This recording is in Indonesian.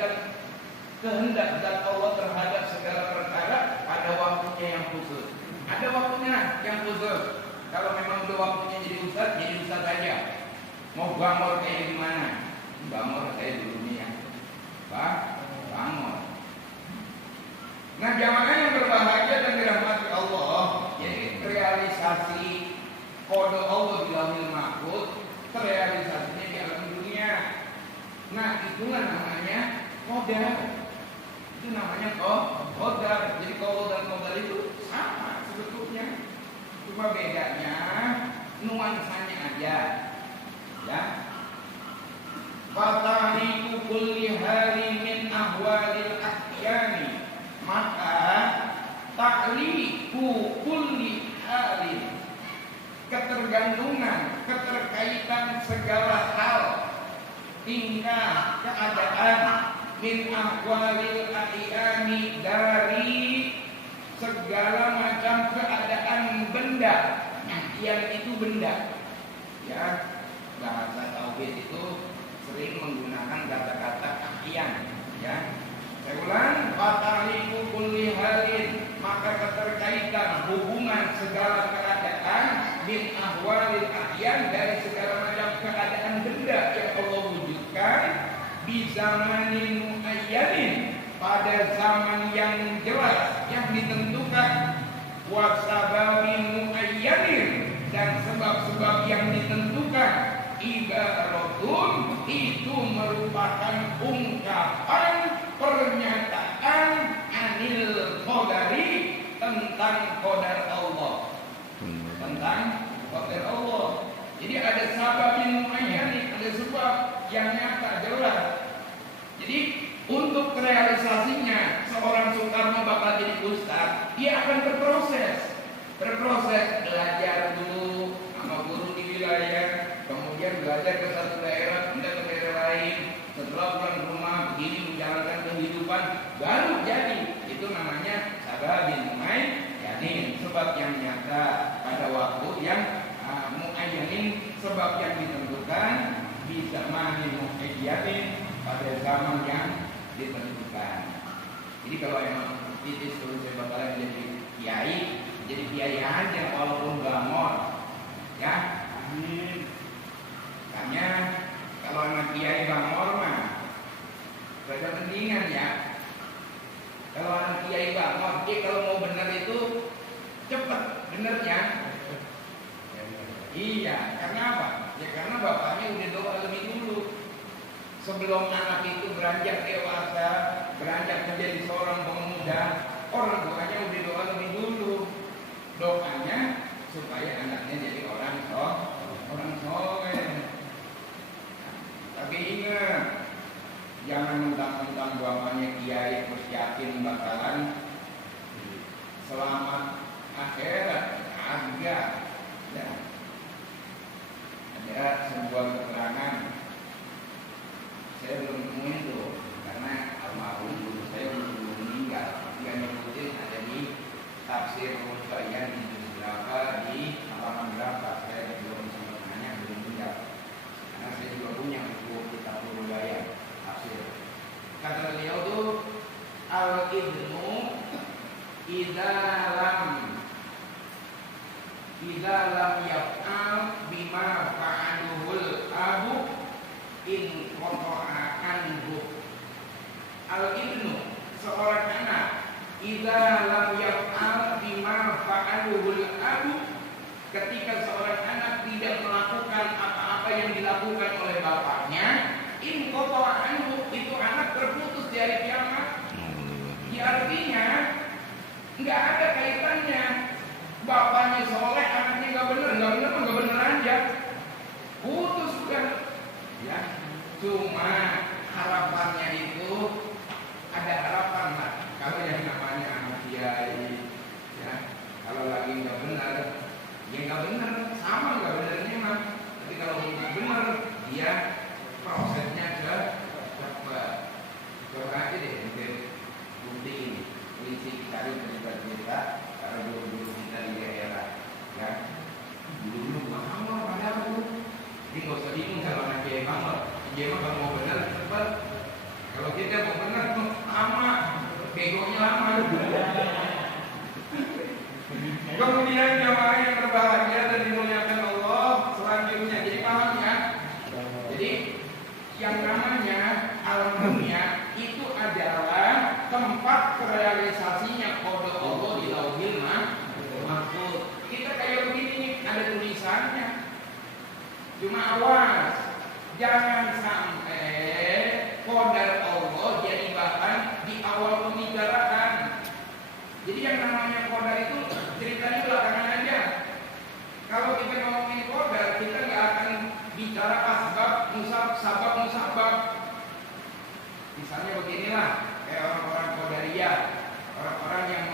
menjadikan kehendak zat Allah terhadap segala perkara pada waktunya yang khusus. Ada waktunya yang khusus. Kalau memang udah waktunya jadi ustaz saja. Mau bangor kayak gimana? Bangor kayak di dunia. Bangor. Nah, jamaah yang berbahagia dan dirahmati Allah, jadi realisasi kode Allah di Lauhul Mahfuz, terrealisasinya di alam dunia. Nah, itulah namanya qadar. Itu namanya qadar. Jadi qada dan qadar itu sama sebetulnya. Cuma bedanya nuansanya aja. Ya. Fatariku kulli hari min ahwalil ahyani. Maka ta'liqu kulli halin, ketergantungan, keterkaitan segala hal, tingkah, keadaan, min ahwalil ahyani, dari segala macam keadaan benda. Yang itu benda. Ya, bahasa tauhid itu sering menggunakan kata-kata ahyan, ya. Saya ulang, fataliku kulli halin, maka keterkaitan hubungan segala keadaan min ahwalil ahyan, dari segala macam keadaan benda yang Allah wujudkan di zamanin muayyanin, pada zaman yang jelas yang ditentukan, wasababin muayyanin, dan sebab-sebab yang ditentukan, ibaratun, itu merupakan ungkapan, pernyataan anil qadari, tentang qadar Allah. Tentang qadar Allah. Jadi ada sababin muayyanin, ada sebab yang nyata jelas. Jadi untuk realisasinya seorang Soekarno bakal jadi ustaz, dia akan berproses belajar dulu sama guru di wilayah, kemudian belajar ke satu daerah, pindah ke daerah lain, setelah pulang ke rumah begini menjalankan kehidupan, baru jadi. Itu namanya sababin muayyanin, sebab yang nyata pada waktu yang muayyanin, sebab yang ditentukan di zaman muayyanin, pada zaman yang ditentukan. Jadi kalau emang titis terus saya bakalan jadi kiai aja walaupun bangor, ya. Amin. Makanya kalau anak kiai bangor mah gak ada pentingan, ya. Kalau anak kiai bangor, dia kalau mau benar itu cepet benernya. Iya, karena apa? Ya karena bapaknya udah doa lebih dulu. Sebelum anak itu beranjak dewasa, beranjak menjadi seorang pemuda, orang tuanya udah doa lebih dulu. Doanya supaya anaknya jadi orang soleh. Tapi ingat, jangan mentang-mentang bapaknya kiai terus yakin bakalan selamat akhirat. Agak, ya. Ada sebuah keterangan. Saya belum nemuin tuh, karena almarhum guru saya belum meninggal. Dia nyebutin ada di tafsir Musayan di juz berapa, di halaman berapa. Saya belum sempat nanya, belum meninggal. Karena saya juga punya buku kitab Ruwayat tafsir. Kata beliau tuh, al-idnu idza lam yaf'al bima fa'aluhul abu in qata'a anhu. Al-ibnu, seorang anak, idza lam yaf'al bima fa'aluhul abu, ketika seorang anak tidak melakukan apa-apa yang dilakukan oleh bapaknya, in qata'a anhu, itu anak terputus dari kiamat. Ya, artinya enggak ada kaitannya. Bapaknya soleh, anaknya enggak bener aja. Putus sudah. Ya, cuma harapannya itu ada harapan lah. Kalau yang namanya anak kiai, ya, kalau lagi nggak benar, ya nggak benar, sama nggak benarnya mah. Tapi kalau nggak benar, dia prosesnya cepat. Coba aja deh mungkin bukti ini, polisi cari cerita para guru-guru kita di daerah, ya. Dulu-dulu bangor padahal tuh. Jadi nggak usah bingung kalau anak kiai bangor. Dia mah kalau mau benar Kalau kita mau benar tuh lama, begonya lama. Kemudian jamaah yang berbahagia dan dimuliakan Allah selanjutnya, jadi paham ya? Jadi yang namanya alam dunia itu adalah tempat realisasinya kode Allah di Lauhil Mahfuz. Kita kayak begini nih, ada tulisannya. Cuma awas, jangan sampai qadar Allah jadi bahan di awal pembicaraan. Jadi yang namanya qadar itu ceritanya belakangan aja. Kalau kita ngomongin qadar, kita nggak akan bicara asbab, musabab. Misalnya beginilah, kayak orang-orang qadariyah, orang-orang yang